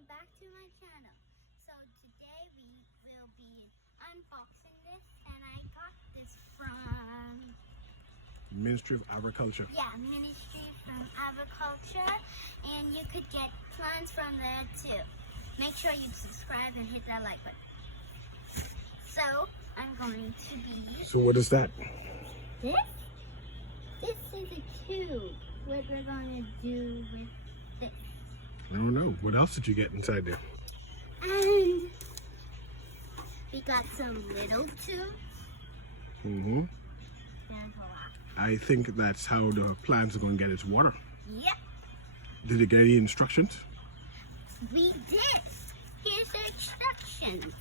welcome back to my channel. So today we will be unboxing this, and I got this from Ministry of Agriculture. Yeah, Ministry from Agriculture, and you could get plants from there too. Make sure you subscribe and hit that like button. So I'm going to be. So what is that? This is a tube. What we're going to do with this. I don't know. What else did you get inside there? And we got some little tubes. Mm-hmm. There's a lot. I think that's how the plants are going to get its water. Yep, Did it get any instructions? we did. Here's the instructions.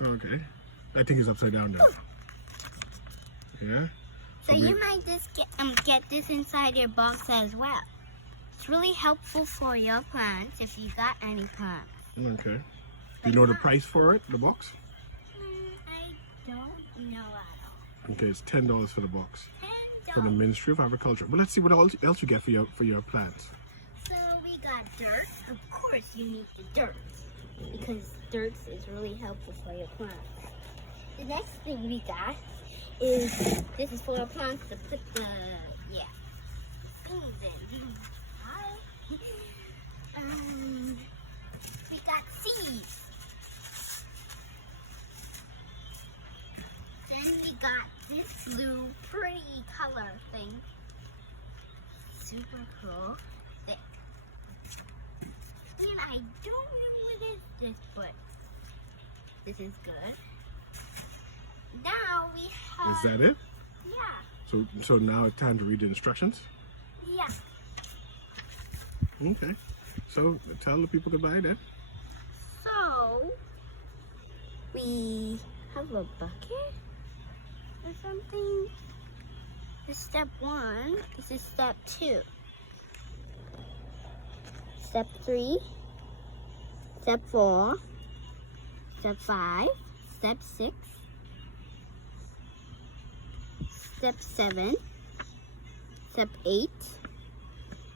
Okay. I think it's upside down there. Yeah? So you might just get this inside your box as well. It's really helpful for your plants if you got any plants. Okay. Do you know the price for it, the box? I don't know at all. Okay, it's $10 for the box. From the $10. Ministry of Agriculture. But let's see what else you get for your plants. So we got dirt. Of course you need the dirt, because dirt is really helpful for your plants. The next thing we got is, this is for our plants to put the, things in. We got seeds. Then we got this blue pretty color thing. Super cool. Thick. And I don't know what is this, but this is good. Now we have... Is that it? Yeah. So now it's time to read the instructions? Yeah. Okay. So tell the people goodbye then. So, we have a bucket or something. This is step 1. This is step 2. Step 3. Step 4. Step 5. Step 6. Step 7. Step 8.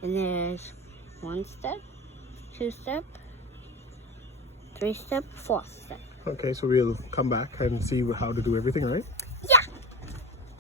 And there's 1 step, 2 step, 3 step, 4 step. Okay, so we'll come back and see how to do everything, right?